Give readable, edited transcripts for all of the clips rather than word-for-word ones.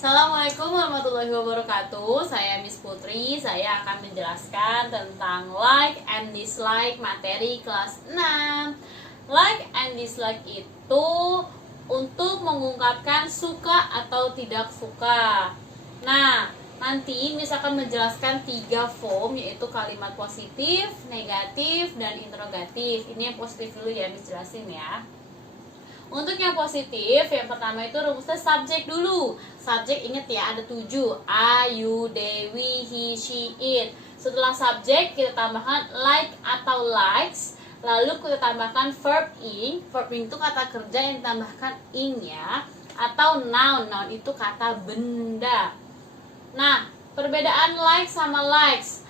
Assalamualaikum warahmatullahi wabarakatuh. Saya Miss Putri. Saya akan menjelaskan tentang like and dislike materi kelas 6. Like and dislike itu untuk mengungkapkan suka atau tidak suka. Nah, nanti Miss akan menjelaskan 3 form, yaitu kalimat positif, negatif, dan interrogatif. Ini yang positif dulu ya, Miss jelasin ya. Untuk yang positif, yang pertama itu rumusnya subjek dulu. Subjek inget ya, ada 7. I, you, they, we, he, she, it. Setelah subjek kita tambahkan like atau likes. Lalu kita tambahkan verb ing. Verb ing itu kata kerja yang ditambahkan ing ya. Atau noun. Noun itu kata benda. Nah, perbedaan like sama likes.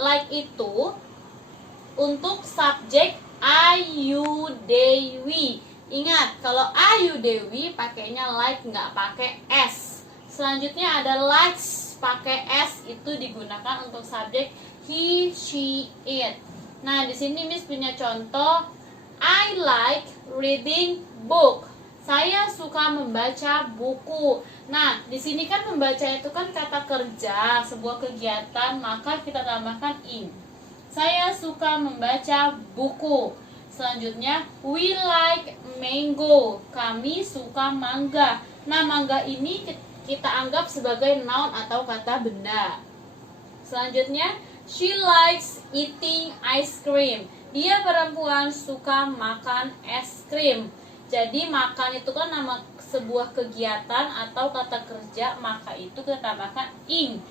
Like itu untuk subjek I, you, they, we. Ingat, kalau Ayu Dewi pakainya like, nggak pakai S. Selanjutnya ada likes pakai S, itu digunakan untuk subjek he, she, it. Nah, di sini Miss punya contoh. I like reading book. Saya suka membaca buku. Nah, di sini kan membaca itu kan kata kerja, sebuah kegiatan, maka kita tambahkan ing. Saya suka membaca buku. Selanjutnya, we like mango. Kami suka mangga. Nah, mangga ini kita anggap sebagai noun atau kata benda. Selanjutnya, she likes eating ice cream. Dia perempuan suka makan es krim. Jadi, makan itu kan nama sebuah kegiatan atau kata kerja, maka itu kita tambahkan ing.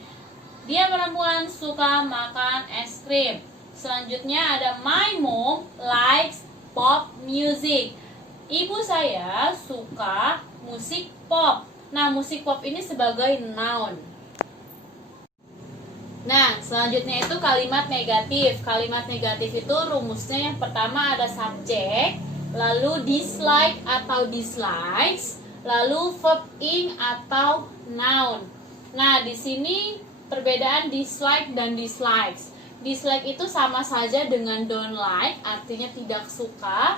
Dia perempuan suka makan es krim. Selanjutnya ada my mom likes pop music. Ibu saya suka musik pop. Nah, musik pop ini sebagai noun. Nah, selanjutnya itu kalimat negatif. Kalimat negatif itu rumusnya yang pertama ada subjek, lalu dislike atau dislikes, lalu verb ing atau noun. Nah, di sini perbedaan dislike dan dislikes. Dislike itu sama saja dengan don't like, artinya tidak suka.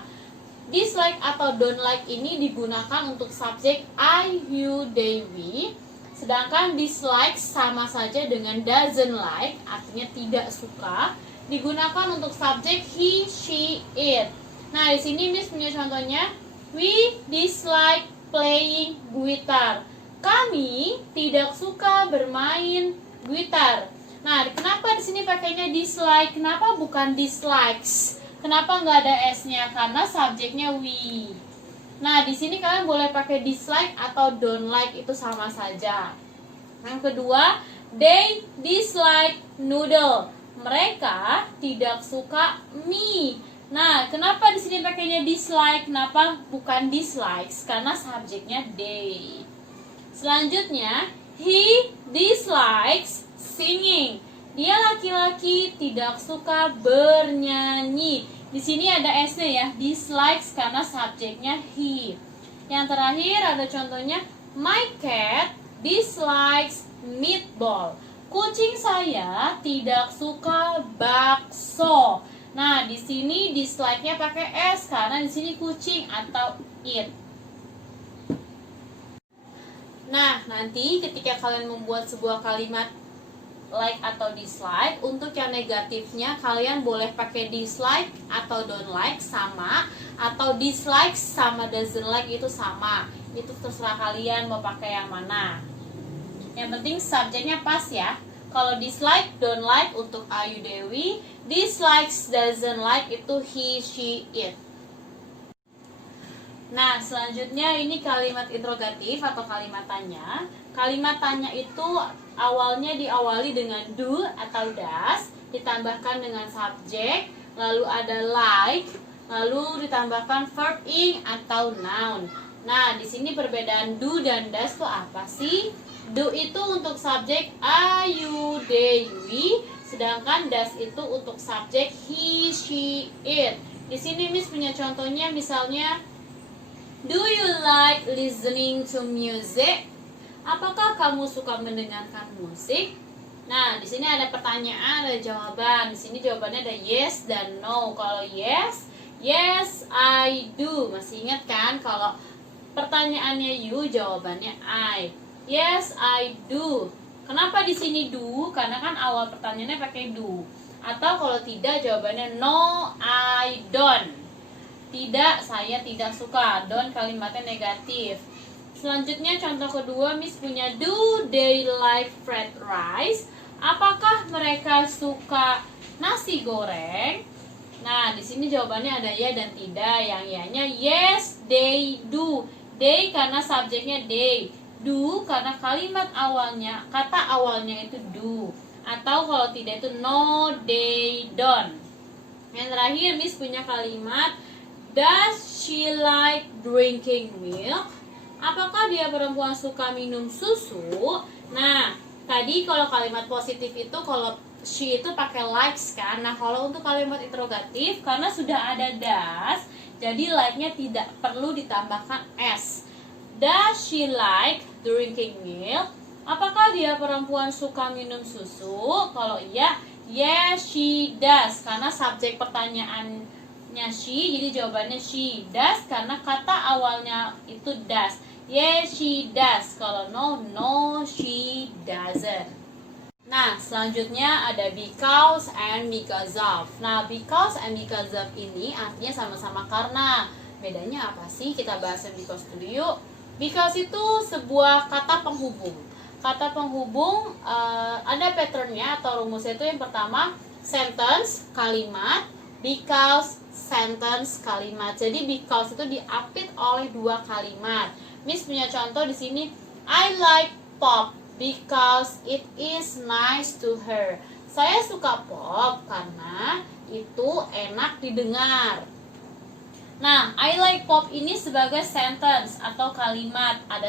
Dislike atau don't like ini digunakan untuk subjek I, you, they, we. Sedangkan dislike sama saja dengan doesn't like, artinya tidak suka. Digunakan untuk subjek he, she, it. Nah, di sini Miss punya contohnya. We dislike playing guitar. Kami tidak suka bermain gitar. Nah, kenapa di sini pakainya dislike? Kenapa bukan dislikes? Kenapa nggak ada S-nya? Karena subjeknya we. Nah, di sini kalian boleh pakai dislike atau don't like, itu sama saja. Yang kedua, they dislike noodle. Mereka tidak suka mie. Nah, kenapa di sini pakainya dislike? Kenapa bukan dislikes? Karena subjeknya they. Selanjutnya, he dislikes singing. Dia laki-laki tidak suka bernyanyi. Di sini ada S-nya ya, dislikes karena subjeknya he. Yang terakhir ada contohnya, my cat dislikes meatball. Kucing saya tidak suka bakso. Nah, di sini dislike-nya pakai S karena di sini kucing atau it. Nah, nanti ketika kalian membuat sebuah kalimat like atau dislike, untuk yang negatifnya kalian boleh pakai dislike atau don't like sama, atau dislike sama doesn't like itu sama. Itu terserah kalian mau pakai yang mana. Yang penting subjeknya pas ya. Kalau dislike, don't like untuk Ayu Dewi, dislikes, doesn't like itu he, she, it. Nah, selanjutnya ini kalimat interrogatif atau kalimat tanya. Kalimat tanya itu awalnya diawali dengan do atau does, ditambahkan dengan subjek, lalu ada like, lalu ditambahkan verb ing atau noun. Nah, di sini perbedaan do dan does itu apa sih? Do itu untuk subjek I, you, they, we, sedangkan does itu untuk subjek he, she, it. Di sini Miss punya contohnya, misalnya, do you like listening to music? Apakah kamu suka mendengarkan musik? Nah, di sini ada pertanyaan, ada jawaban. Di sini jawabannya ada yes dan no. Kalau yes, yes I do. Masih ingat kan? Kalau pertanyaannya you, jawabannya I. Yes, I do. Kenapa di sini do? Karena kan awal pertanyaannya pakai do. Atau kalau tidak jawabannya no, I don't. Tidak, saya tidak suka. Don't kalimatnya negatif. Selanjutnya contoh kedua, Miss punya do they like fried rice? Apakah mereka suka nasi goreng? Nah, di sini jawabannya ada ya dan tidak. Yang ya-nya yes, they do. They karena subjeknya they. Do karena kalimat awalnya, kata awalnya itu do. Atau kalau tidak itu no, they don't. Yang terakhir, Miss punya kalimat does she like drinking milk? Apakah dia perempuan suka minum susu? Nah, tadi kalau kalimat positif itu kalau she itu pakai likes kan. Nah, kalau untuk kalimat interrogatif karena sudah ada does, jadi like-nya tidak perlu ditambahkan s. Does she like drinking milk? Apakah dia perempuan suka minum susu? Kalau iya, yes she does karena subjek pertanyaannya she, jadi jawabannya she does karena kata awalnya itu does. Yes she does. Kalau no, no she doesn't. Nah, selanjutnya ada because and because of. Nah, because and because of ini artinya sama-sama karena. Bedanya apa sih? Kita bahas yang because dulu yuk. Because itu sebuah kata penghubung. Kata penghubung ada patternnya atau rumusnya itu yang pertama sentence, kalimat, because, sentence, kalimat. Jadi because itu diapit oleh dua kalimat. Miss punya contoh di sini, I like pop because it is nice to her. Saya suka pop karena itu enak didengar. Nah, I like pop ini sebagai sentence atau kalimat, ada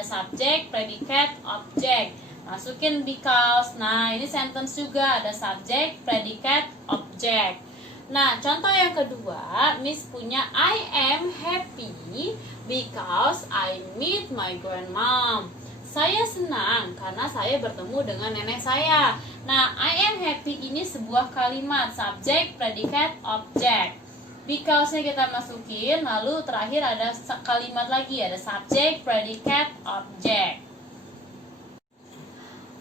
subjek, predicate, object. Masukin because. Nah, ini sentence juga ada subjek, predicate, object. Nah, contoh yang kedua, Miss punya I am happy because I meet my grandmom. Saya senang karena saya bertemu dengan nenek saya. Nah, I am happy ini sebuah kalimat, subjek, predicate, object. Because-nya kita masukin, lalu terakhir ada kalimat lagi, ada subjek, predicate, object.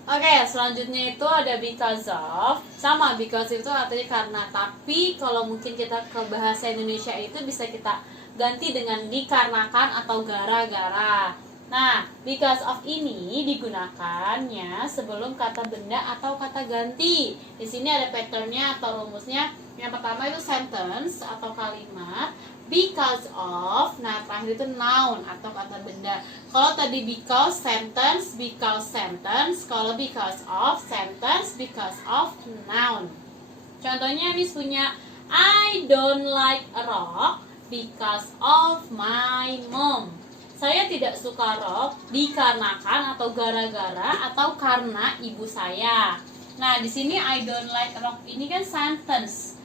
Oke, selanjutnya itu ada because of. Sama, because itu artinya karena. Tapi kalau mungkin kita ke bahasa Indonesia itu bisa kita ganti dengan dikarenakan atau gara-gara. Nah, because of ini digunakannya sebelum kata benda atau kata ganti. Di sini ada patternnya atau rumusnya. Yang pertama itu sentence atau kalimat, because of. Nah, terakhir itu noun atau kata benda. Kalau tadi because sentence, kalau because of sentence, because of noun. Contohnya Miss punya I don't like rock because of my mom. Saya tidak suka rock dikarenakan atau gara-gara atau karena ibu saya. Nah, di sini I don't like rock ini kan sentence.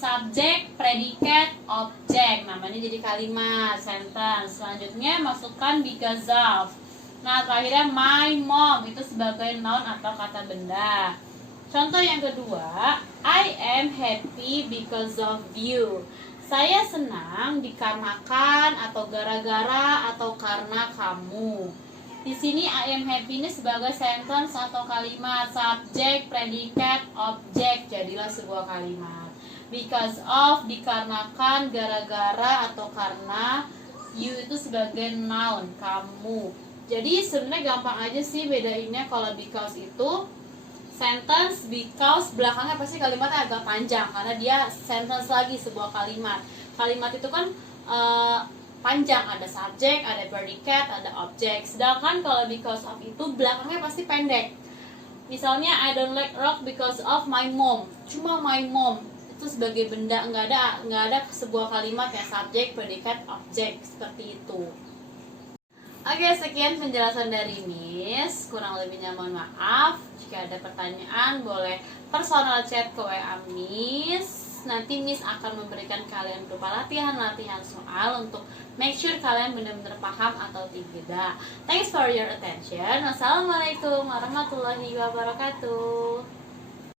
Subjek, predicate, object. Namanya jadi kalimat, sentence. Selanjutnya masukkan because of. Nah, terakhirnya my mom itu sebagai noun atau kata benda. Contoh yang kedua, I am happy because of you. Saya senang dikarenakan atau gara-gara atau karena kamu. Di sini I am happy ini sebagai sentence atau kalimat, subjek, predicate, object. Jadilah sebuah kalimat. Because of dikarenakan, gara-gara atau karena, you itu sebagai noun, kamu. Jadi sebenarnya gampang aja sih bedainnya. Kalau because itu sentence, because belakangnya pasti kalimatnya agak panjang karena dia sentence lagi sebuah kalimat. Kalimat itu kan panjang, ada subjek, ada predicate, ada object. Sedangkan kalau because of itu belakangnya pasti pendek. Misalnya I don't like rock because of my mom. Cuma my mom itu sebagai benda, nggak ada sebuah kalimat yang subjek, predicate, object seperti itu. Oke, sekian penjelasan dari Miss. Kurang lebihnya mohon maaf. Jika ada pertanyaan boleh personal chat ke WA Miss. Nanti Miss akan memberikan kalian berupa latihan soal untuk make sure kalian benar-benar paham atau tidak. Thanks for your attention. Wassalamualaikum warahmatullahi wabarakatuh.